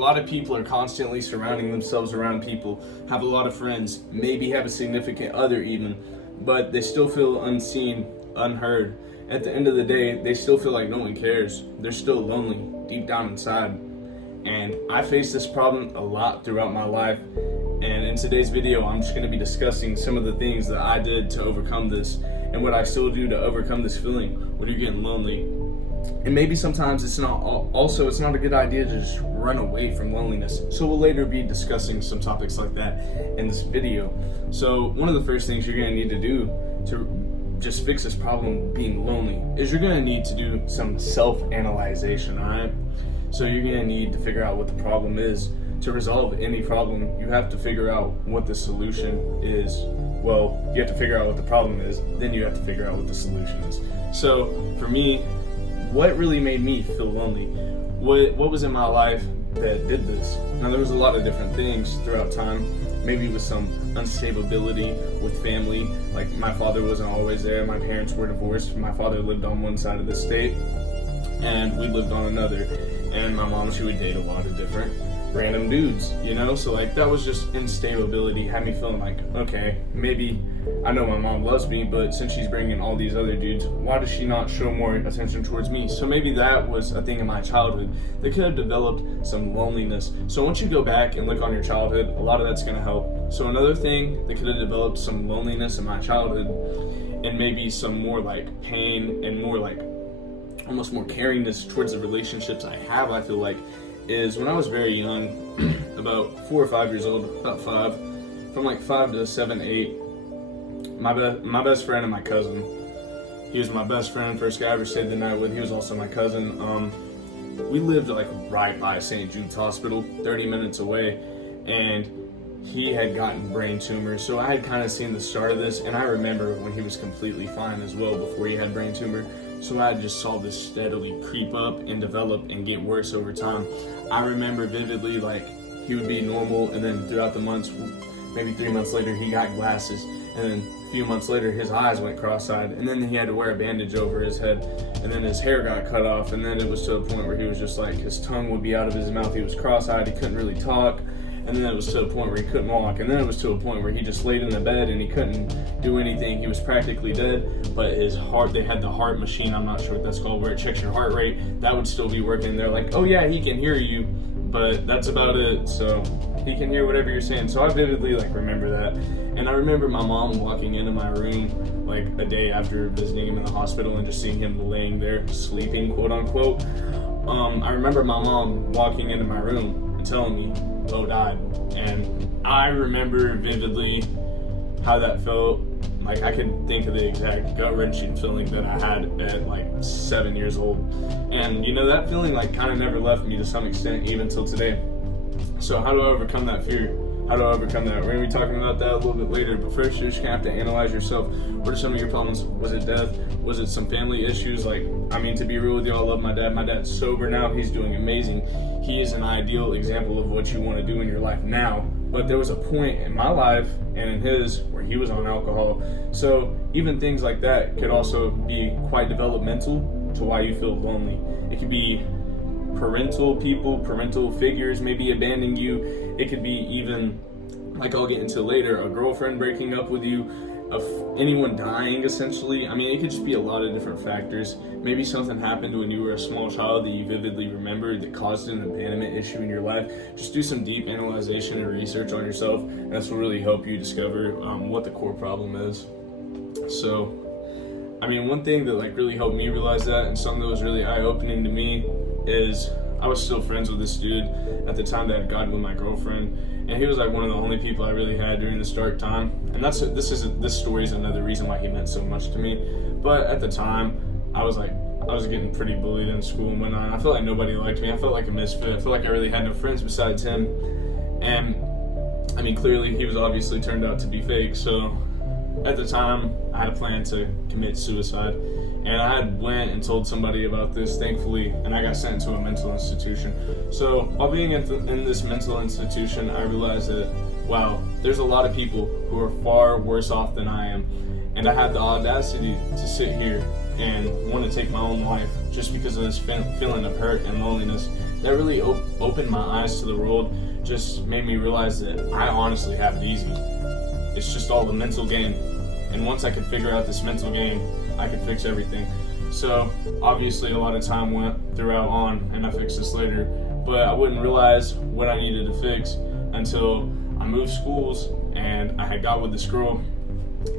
lot of people are constantly surrounding themselves around people, have a lot of friends, maybe have a significant other even, but they still feel unseen, unheard. At the end of the day, they still feel like no one cares. They're still lonely deep down inside. And I face this problem a lot throughout my life. And in today's video, I'm just going to be discussing some of the things that I did to overcome this and what I still do to overcome this feeling when you're getting lonely. And maybe sometimes it's not a good idea to just run away from loneliness. So we'll later be discussing some topics like that in this video. So one of the first things you're going to need to do to just fix this problem of being lonely is you're going to need to do some self-analyzation, all right? So you're going to need to figure out what the problem is. To resolve any problem, you have to figure out what the solution is. Well, you have to figure out what the problem is, then you have to figure out what the solution is. So for me, what really made me feel lonely? What was in my life that did this? Now, there was a lot of different things throughout time. Maybe it was some instability with family. Like, my father wasn't always there. My parents were divorced. My father lived on one side of the state, and we lived on another. And my mom, she would date a lot of different random dudes, you know? So like, that was just instability, had me feeling like, okay, maybe I know my mom loves me, but since she's bringing all these other dudes, why does she not show more attention towards me? So maybe that was a thing in my childhood that could have developed some loneliness. So once you go back and look on your childhood, a lot of that's going to help. So another thing that could have developed some loneliness in my childhood, and maybe some more like pain and more like almost more caringness towards the relationships I have, I feel like, is when I was very young, about 4 or 5 years old, about 5, from like 5 to 7, 8, my best friend and my cousin, he was my best friend, first guy I ever stayed the night with, he was also my cousin. We lived like right by St. Jude's Hospital, 30 minutes away, and he had gotten brain tumors, so I had kind of seen the start of this, and I remember when he was completely fine as well before he had brain tumor. So I just saw this steadily creep up and develop and get worse over time. I remember vividly, like, he would be normal, and then throughout the months, maybe 3 months later, he got glasses, and then a few months later, his eyes went cross-eyed, and then he had to wear a bandage over his head, and then his hair got cut off, and then it was to the point where he was just like, his tongue would be out of his mouth, he was cross-eyed, he couldn't really talk. And then it was to a point where he couldn't walk. And then it was to a point where he just laid in the bed and he couldn't do anything. He was practically dead, but his heart, they had the heart machine, I'm not sure what that's called, where it checks your heart rate. That would still be working. They're like, oh yeah, he can hear you, but that's about it. So he can hear whatever you're saying. So I vividly like remember that. And I remember my mom walking into my room like a day after visiting him in the hospital and just seeing him laying there sleeping, quote unquote. I remember my mom walking into my room and telling me Bo died, and I remember vividly how that felt. Like, I could think of the exact gut-wrenching feeling that I had at like 7 years old, and you know, that feeling like kind of never left me to some extent even till today. So how do I overcome that fear? How do I overcome that? We're going to be talking about that a little bit later, but first you're just going to have to analyze yourself. What are some of your problems? Was it death? Was it some family issues? Like, I mean, to be real with you, I love my dad. My dad's sober now. He's doing amazing. He is an ideal example of what you want to do in your life now. But there was a point in my life and in his where he was on alcohol. So even things like that could also be quite developmental to why you feel lonely. It could be parental figures maybe abandoning you. It could be even, like I'll get into later, a girlfriend breaking up with you, anyone dying essentially. I mean, it could just be a lot of different factors. Maybe something happened when you were a small child that you vividly remember that caused an abandonment issue in your life. Just do some deep analyzation and research on yourself, and this will really help you discover what the core problem is. So, I mean, one thing that like really helped me realize that, and something that was really eye-opening to me, is I was still friends with this dude at the time that I had gotten with my girlfriend, and he was like one of the only people I really had during this dark time. And this story is another reason why he meant so much to me. But at the time, I was getting pretty bullied in school and whatnot. I felt like nobody liked me. I felt like a misfit. I felt like I really had no friends besides him. And I mean, clearly he was obviously turned out to be fake. So at the time, I had a plan to commit suicide. And I had went and told somebody about this, thankfully, and I got sent to a mental institution. So while being in this mental institution, I realized that, wow, there's a lot of people who are far worse off than I am. And I had the audacity to sit here and want to take my own life just because of this feeling of hurt and loneliness that really opened my eyes to the world. Just made me realize that I honestly have it easy. It's just all the mental game. And once I could figure out this mental game, I could fix everything. So obviously a lot of time went throughout on, and I fixed this later, but I wouldn't realize what I needed to fix until I moved schools and I had got with this girl.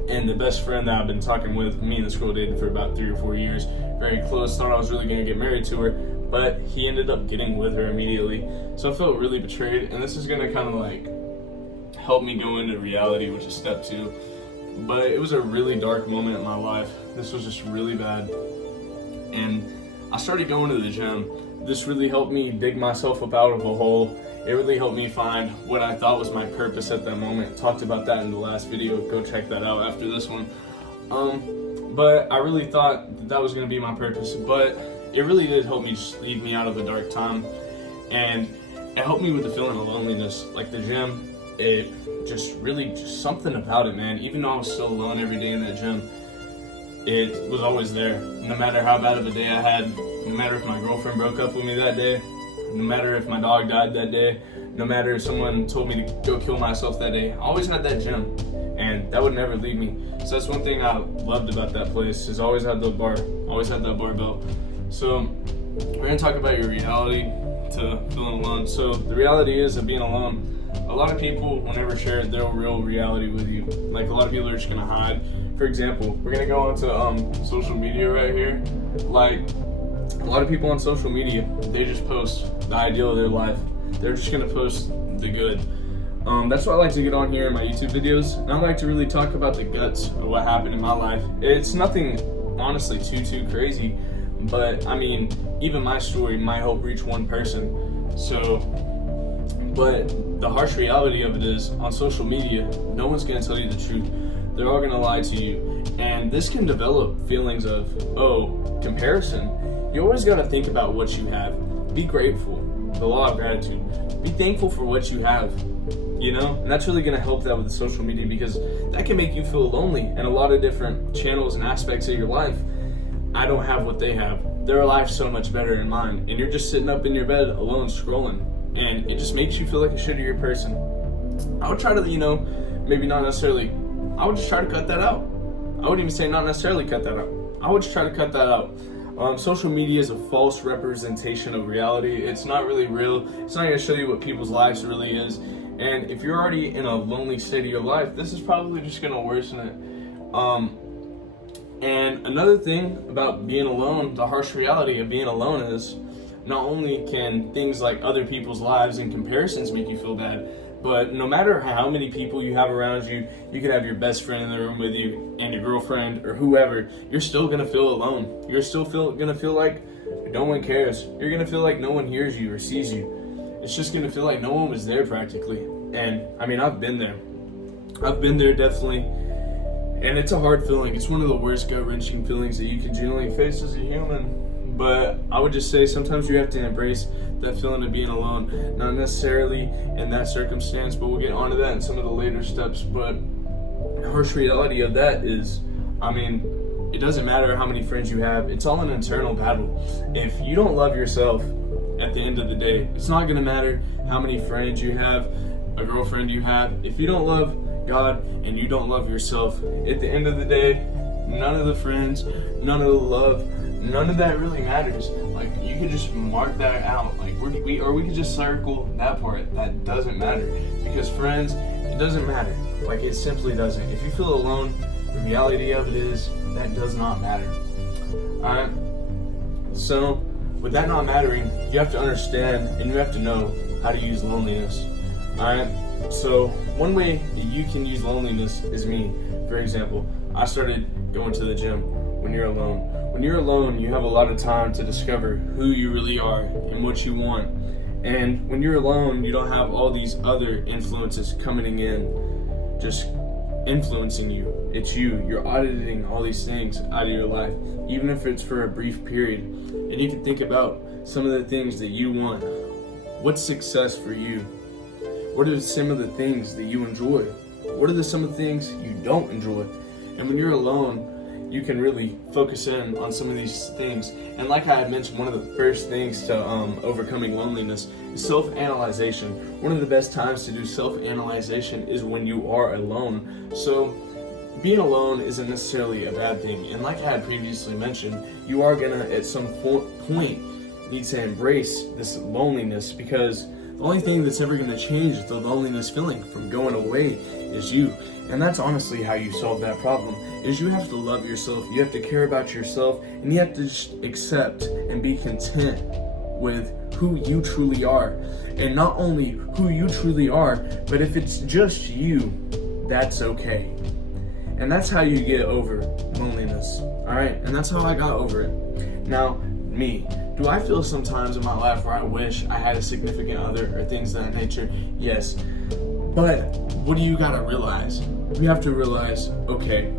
And the best friend that I've been talking with, me and this girl dated for about 3 or 4 years, very close, thought I was really gonna get married to her, but he ended up getting with her immediately. So I felt really betrayed, and this is gonna kind of like help me go into reality, which is step 2. But it was a really dark moment in my life. This was just really bad. And I started going to the gym. This really helped me dig myself up out of a hole. It really helped me find what I thought was my purpose at that moment. Talked about that in the last video. Go check that out after this one. But I really thought that was going to be my purpose. But it really did help me just lead me out of a dark time. And it helped me with the feeling of loneliness. Like the gym, it just something about it, man. Even though I was still alone every day in that gym, it was always there. No matter how bad of a day I had, no matter if my girlfriend broke up with me that day, no matter if my dog died that day, no matter if someone told me to go kill myself that day, I always had that gym, and that would never leave me. So that's one thing I loved about that place, is always had the bar, always had that barbell. So we're gonna talk about your reality to feeling alone. So the reality is of being alone, a lot of people will never share their real reality with you. Like a lot of people are just gonna hide. For example, we're gonna go onto social media right here. Like a lot of people on social media, they just post the ideal of their life. They're just gonna post the good. That's why I like to get on here in my YouTube videos, and I like to really talk about the guts of what happened in my life. It's nothing, honestly, too crazy, but I mean, even my story might help reach one person. So, but the harsh reality of it is, on social media, no one's gonna tell you the truth. They're all gonna lie to you, and this can develop feelings of, comparison. You always gotta think about what you have. Be grateful. The law of gratitude. Be thankful for what you have. You know, and that's really gonna help that with the social media, because that can make you feel lonely in a lot of different channels and aspects of your life. I don't have what they have. Their life's so much better than mine, and you're just sitting up in your bed alone scrolling, and it just makes you feel like a shittier person. I would try to, maybe not necessarily, I would just try to cut that out. I wouldn't even say not necessarily cut that out. I would just try to cut that out. Social media is a false representation of reality. It's not really real. It's not going to show you what people's lives really is. And if you're already in a lonely state of your life, this is probably just going to worsen it. And another thing about being alone, the harsh reality of being alone is, not only can things like other people's lives and comparisons make you feel bad, but no matter how many people you have around you, you could have your best friend in the room with you and your girlfriend or whoever, you're still gonna feel alone. You're still gonna feel like no one cares. You're gonna feel like no one hears you or sees you. It's just gonna feel like no one was there practically. And I mean, I've been there. I've been there definitely. And it's a hard feeling. It's one of the worst gut-wrenching feelings that you can generally face as a human. But I would just say sometimes you have to embrace that feeling of being alone. Not necessarily in that circumstance, but we'll get onto that in some of the later steps. But the harsh reality of that is, it doesn't matter how many friends you have. It's all an internal battle. If you don't love yourself at the end of the day, it's not going to matter how many friends you have, a girlfriend you have. If you don't love God and you don't love yourself, at the end of the day, none of the friends, none of the love, none of that really matters. Like, you could just mark that out. Like, we could just circle that part. That doesn't matter. Because friends, it doesn't matter. Like, it simply doesn't. If you feel alone, the reality of it is that does not matter. Alright? So, with that not mattering, you have to understand and you have to know how to use loneliness. Alright? So, one way that you can use loneliness is me. For example, I started going to the gym when you're alone. When you're alone, you have a lot of time to discover who you really are and what you want. And when you're alone, you don't have all these other influences coming in, just influencing you. It's you. You're auditing all these things out of your life, even if it's for a brief period. And you can think about some of the things that you want. What's success for you? What are some of the things that you enjoy? What are some of the things you don't enjoy? And when you're alone, you can really focus in on some of these things. And like I had mentioned, one of the first things to overcoming loneliness is self-analyzation. One of the best times to do self-analyzation is when you are alone. So being alone isn't necessarily a bad thing. And like I had previously mentioned, you are gonna at some point need to embrace this loneliness, because the only thing that's ever gonna change the loneliness feeling from going away is you. And that's honestly how you solve that problem, is you have to love yourself, you have to care about yourself, and you have to just accept and be content with who you truly are. And not only who you truly are, but if it's just you, that's okay. And that's how you get over loneliness, alright? And that's how I got over it. Now, me, do I feel sometimes in my life where I wish I had a significant other or things of that nature? Yes. But what do you gotta realize? You have to realize, okay,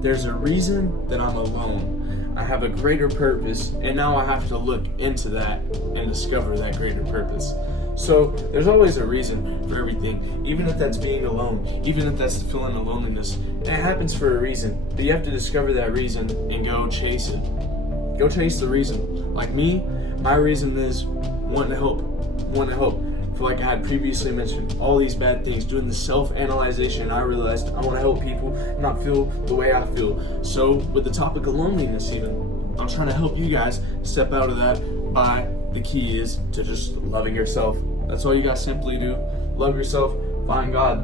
there's a reason that I'm alone. I have a greater purpose, and now I have to look into that and discover that greater purpose. So there's always a reason for everything, even if that's being alone, even if that's feeling the loneliness. And it happens for a reason, but you have to discover that reason and go chase it. Go chase the reason. Like me, my reason is wanting to help. Like I had previously mentioned, all these bad things, doing the self-analyzation, I realized I want to help people not feel the way I feel. So with the topic of loneliness even, I'm trying to help you guys step out of that by the key is to just loving yourself. That's all you guys simply do. Love yourself, find God.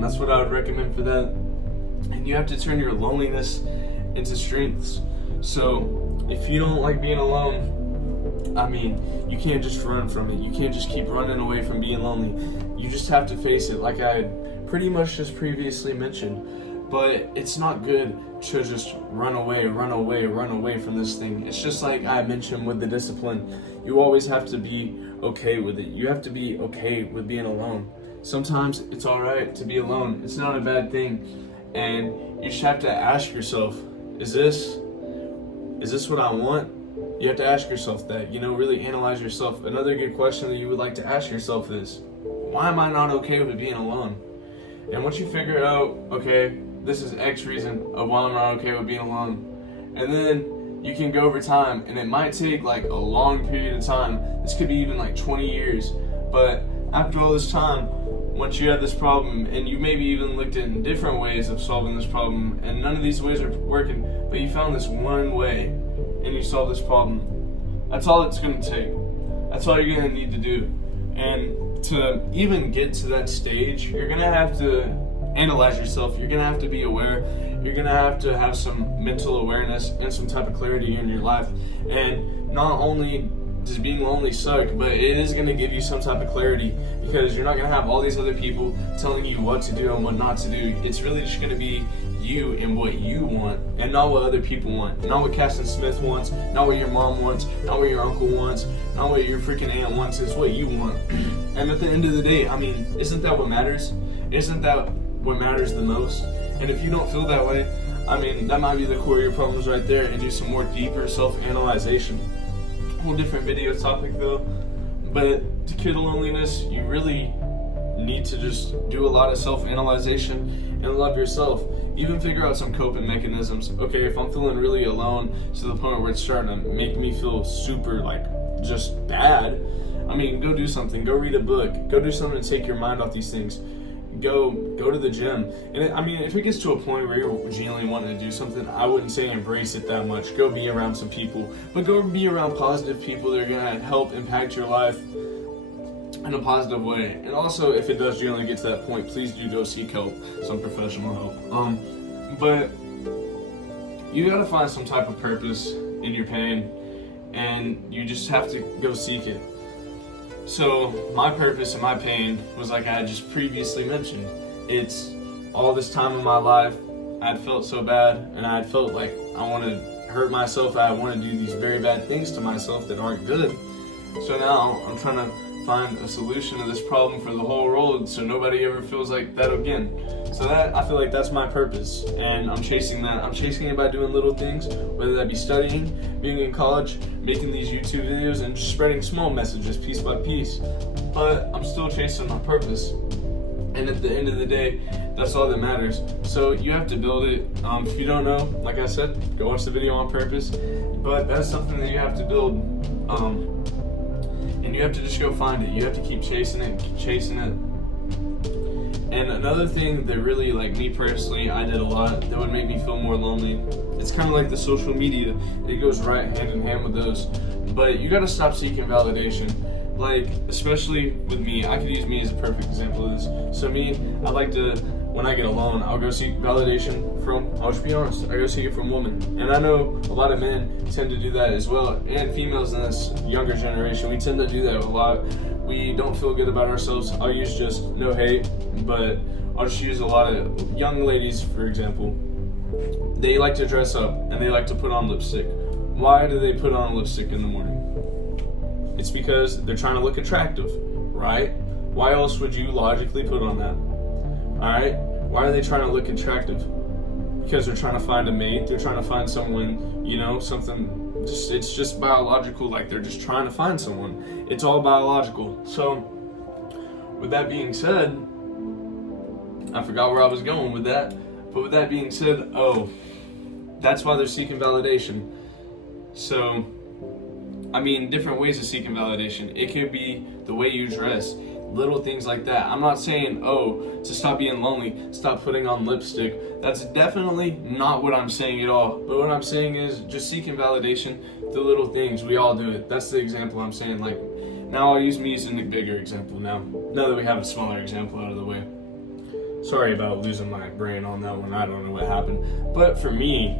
That's what I would recommend for that. And you have to turn your loneliness into strengths. So if you don't like being alone, I mean, you can't just run from it. You can't just keep running away from being lonely. You just have to face it, like I had pretty much just previously mentioned. But it's not good to just run away from this thing. It's just like I mentioned with the discipline. You always have to be okay with it. You have to be okay with being alone. Sometimes it's alright to be alone. It's not a bad thing. And you just have to ask yourself, is this what I want? You have to ask yourself that, really analyze yourself. Another good question that you would like to ask yourself is, why am I not okay with being alone? And once you figure out, okay, this is X reason of why I'm not okay with being alone, and then you can go over time, and it might take like a long period of time. This could be even like 20 years, but after all this time, once you have this problem, and you maybe even looked in different ways of solving this problem, and none of these ways are working, but you found this one way, and you solve this problem. That's all it's going to take. That's all you're going to need to do. And to even get to that stage, you're going to have to analyze yourself. You're going to have to be aware. You're going to have some mental awareness and some type of clarity in your life. And not only does being lonely suck, but it is going to give you some type of clarity, because you're not going to have all these other people telling you what to do and what not to do. It's really just going to be you and what you want, and not what other people want. Not what Caston Smith wants, not what your mom wants, not what your uncle wants, not what your freaking aunt wants. It's what you want. And at the end of the day, I mean, isn't that what matters? Isn't that what matters the most? And if you don't feel that way, I mean, that might be the core of your problems right there, and do some more deeper self-analyzation. Whole different video topic though. But to cure the loneliness, you really need to just do a lot of self-analyzation and love yourself. Even figure out some coping mechanisms. Okay, if I'm feeling really alone to the point where it's starting to make me feel super just bad, I mean, go do something. Go read a book. Go do something to take your mind off these things. Go to the gym. And I mean, if it gets to a point where you're genuinely wanting to do something, I wouldn't say embrace it that much. Go be around some people, but go be around positive people that are gonna help impact your life in a positive way. And also, if it does generally get to that point, please do go seek help, some professional help. But you gotta find some type of purpose in your pain, and you just have to go seek it. So my purpose in my pain was, like I had just previously mentioned, it's all this time in my life I'd felt so bad, and I'd felt like I want to hurt myself. I want to do these very bad things to myself that aren't good. So now I'm trying to find a solution to this problem for the whole world, so nobody ever feels like that again. So that, I feel like that's my purpose, and I'm chasing that. I'm chasing it by doing little things, whether that be studying, being in college, making these YouTube videos, and just spreading small messages piece by piece. But I'm still chasing my purpose. And at the end of the day, that's all that matters. So you have to build it. If you don't know, like I said, go watch the video on purpose. But that's something that you have to build. And you have to just go find it. You have to keep chasing it. And another thing that really, like me personally, I did a lot that would make me feel more lonely. It's kind of like the social media. It goes right hand in hand with those. But you gotta stop seeking validation. Like, especially with me, I could use me as a perfect example of this. So me, I like to, when I get alone, I'll go seek validation from, I'll just be honest, I go seek it from women. And I know a lot of men tend to do that as well. And females in this younger generation, we tend to do that a lot. We don't feel good about ourselves. I'll use just no hate, but I'll just use a lot of young ladies, for example. They like to dress up and they like to put on lipstick. Why do they put on lipstick in the morning? It's because they're trying to look attractive, right? Why else would you logically put on that? Alright? Why are they trying to look attractive? Because they're trying to find a mate, they're trying to find someone, you know, something, it's just biological, like they're just trying to find someone. It's all biological. So, with that being said, I forgot where I was going with that, but with that being said, that's why they're seeking validation. So, I mean, different ways of seeking validation. It could be the way you dress, little things like that. I'm not saying, to stop being lonely, stop putting on lipstick. That's definitely not what I'm saying at all. But what I'm saying is just seeking validation, the little things. We all do it. That's the example I'm saying. Like, now I'll use me as a bigger example now that we have a smaller example out of the way. Sorry about losing my brain on that one. I don't know what happened. But for me,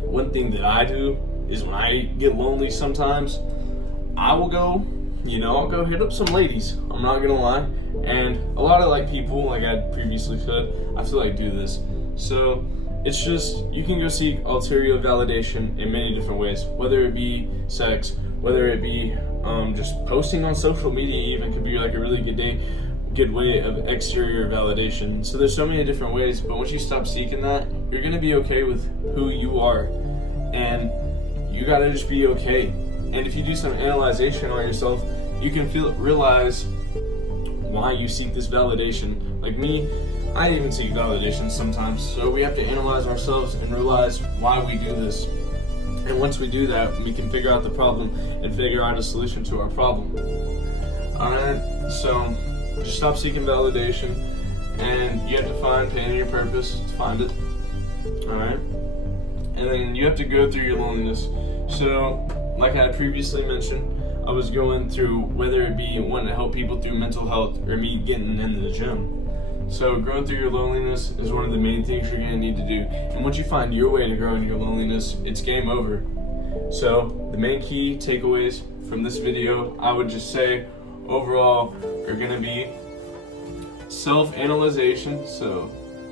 one thing that I do is when I get lonely sometimes, I will go, I'll go hit up some ladies. I'm not gonna lie. And a lot of people, like I previously said, I feel like do this. So it's just, you can go seek ulterior validation in many different ways, whether it be sex, whether it be just posting on social media even could be like a really good way of exterior validation. So there's so many different ways, but once you stop seeking that, you're gonna be okay with who you are. And you gotta just be okay. And if you do some analyzation on yourself, you can realize why you seek this validation. Like me, I even seek validation sometimes. So we have to analyze ourselves and realize why we do this. And once we do that, we can figure out the problem and figure out a solution to our problem. Alright, so just stop seeking validation, and you have to find pain in your purpose to find it. Alright? And then you have to go through your loneliness. So, like I previously mentioned, I was going through, whether it be wanting to help people through mental health or me getting into the gym. So growing through your loneliness is one of the main things you're going to need to do. And once you find your way to growing your loneliness, it's game over. So the main key takeaways from this video, I would just say, overall, are going to be self-analyzation. So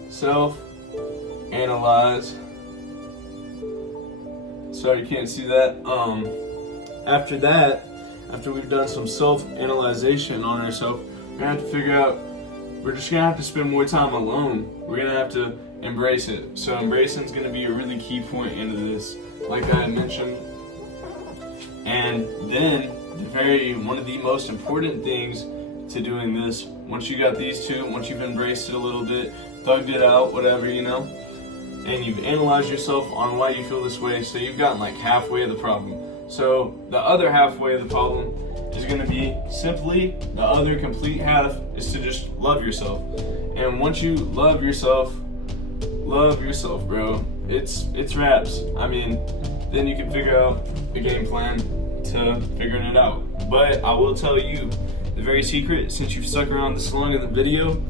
self-analyze. Sorry, you can't see that. After that, after we've done some self-analyzation on ourselves, we're gonna have to figure out, we're just gonna have to spend more time alone. We're gonna have to embrace it. So embracing is gonna be a really key point into this, like I had mentioned. And then one of the most important things to doing this, once you got these two, once you've embraced it a little bit, thugged it out, whatever, and you've analyzed yourself on why you feel this way, so you've gotten like halfway of the problem. So the other halfway of the problem is going to be simply, the other complete half is to just love yourself. And once you love yourself, bro. It's wraps. I mean, then you can figure out a game plan to figuring it out. But I will tell you, the very secret, since you've stuck around this long in the video,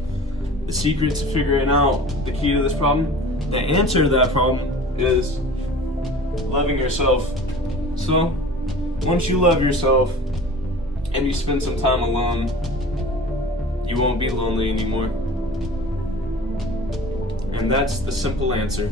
the secret to figuring out the key to this problem, the answer to that problem is loving yourself. So, once you love yourself and you spend some time alone, you won't be lonely anymore. And that's the simple answer.